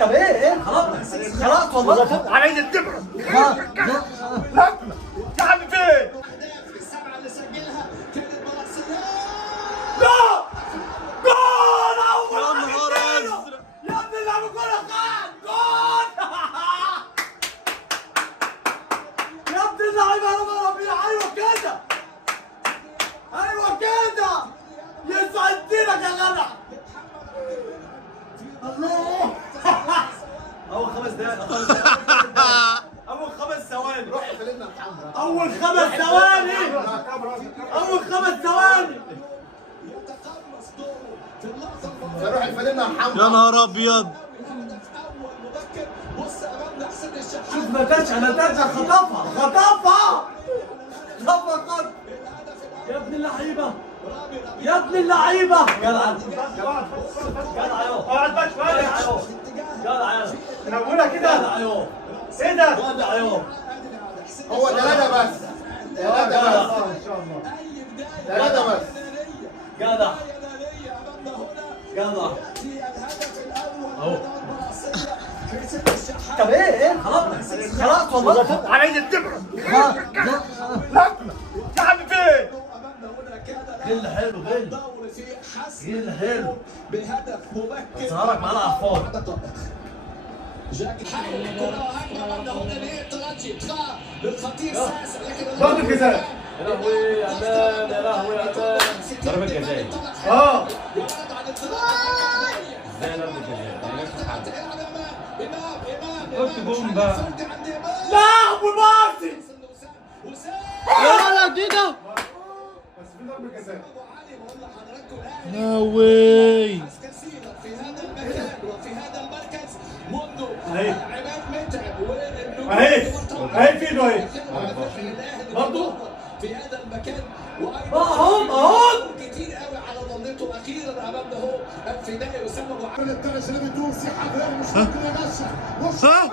طب ايه خلاص خلاص والله علي الدبر. لا يا عم فين؟ جول! جول! أول يا نهار واحد أزرق. يا ابني اللعب كورة خان! جول! يا ابني اللعيبة أنا ربيع أيوه كده! أيوه كده! يسعد دينك يا جدع! الله! أول 5 دقايق أول 5 ثواني روح فيلمنا الحمراء. أول 5 ثواني أول 5 ثواني روح الفيلمنا الحمراء. يا نهار ابيض. شوف نتاجها خطفها يا ابن اللعيبة يا ابن اللعيبة جدع جدع اهو اقعد بقى شوية اهو جدع اهو انا بقولها كده جدع اهو ايه ده جدع اهو هو 3 بس. 3 بس. ان شاء الله 3 بس. جدع جدع اهو طب ايه خلاص والله علي الدبر. لا يا عم فين؟ غل حلو غل حلو بهدف مبكر سهرك معانا عفان جاك حاول الكرة وهجمة من هنا للترجي إدخال للخطير ساسا لكن ضربة جزاء يا لهوي يا مان يا لهوي يا مان ضربة جزاء. ازاي ضربة جزاء؟ ما جابش حد. قلت جون بقى لا ابو المعصي يا ولد ايه ده؟ بس في ضربة جزاء لا واي. في هذا المكان وفي هذا المركز منذ أهي. عماد متعب والنجوم اهي في ايده اهي برضه في هذا المكان اهو كتير قوي على ضلته اخيرا امامنا هو الفدائي اسامه ابو عامر الدرجه اللي بتدوس حاجه مش ممكن يا باشا. ها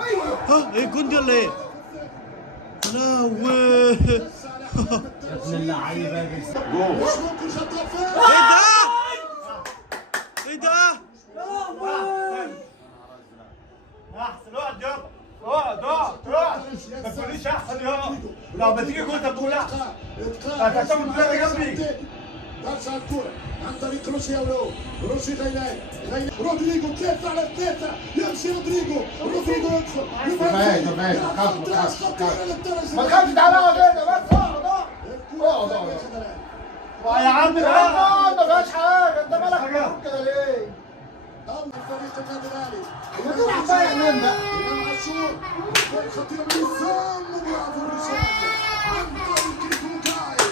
ايه الجون دي ولا ايه؟ لا واي. يا ابن اللعيبه مش ممكن شطافه. ايه ده؟ ايه ده؟ احسن اقعد يابا اقعد ما تقوليش احسن يابا لو ما تيجي جول تقول احسن هتعتمد بلاد جنبي برشا الكرة عن طريق روسيا ولو روسي غيلان رودريجو 3 على 3 يمشي رودريجو يدخل ما تخافش تعالى اقعد هنا بس اقعد يا عم ما فيهاش حاجه. انت مالك مبروك كده ليه؟ أول فريق النادي الأهلي روح بقى ينام بقى. إمام عاشور خطير من الزام وبرافو الرشاد عن طريق الكوكاي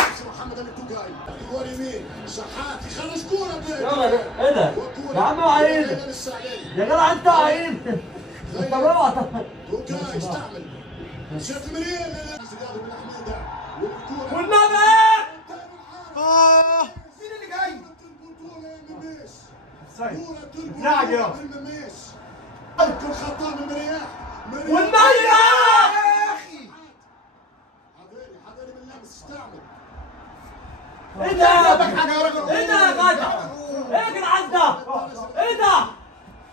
يمشي محمد الكوكاي جوار يمين شحات يخرج كورة بيده ايه ده يا عم عيد يا جدع انت عيد انت اوعى كوكاي استعمل شاف المريم زياد بن حميدة والكورة والنبي اه مين اللي جاي؟ زعج يا كل خطا من مرياح والنبي يا اخي حذري من اللمس استعمل ايه ده جابك حاجه يا راجل. ايه ده يا جدع ايه يا جدعان ده ايه ده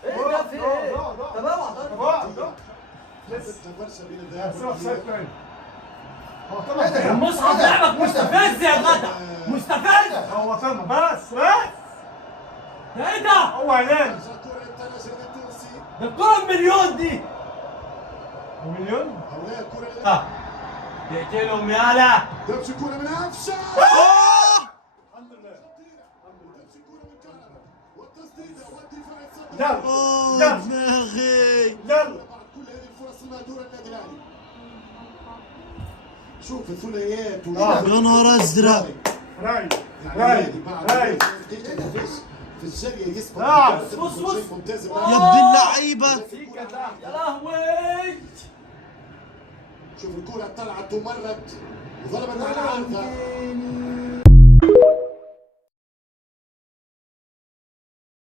ايه ده في ايه طب اوعى برشا بين الذهاب المصحف لعبك مستفز يا جدع مستفز هو سما بس ده ايه ده هو عينان الكرة للتنازل التونسي ده الكرة بمليون دي مليون هؤلاء الكرة تقتلهم يالا تمشي الكرة من أفشا الحمد لله تمشي الكرة من كهرباء والتسديدة والدفاع يتصدى يلا اه يلا دماغي. يلا بعد كل هذه الفرص المهدورة للنادي الأهلي شوف الثنائيات يا نهار ازرق. راي راي في الجري يسبق ممتاز يا ابن اللعيبه. يا لهوي شوف الكرة طلعت ومرت وضربت على العارضة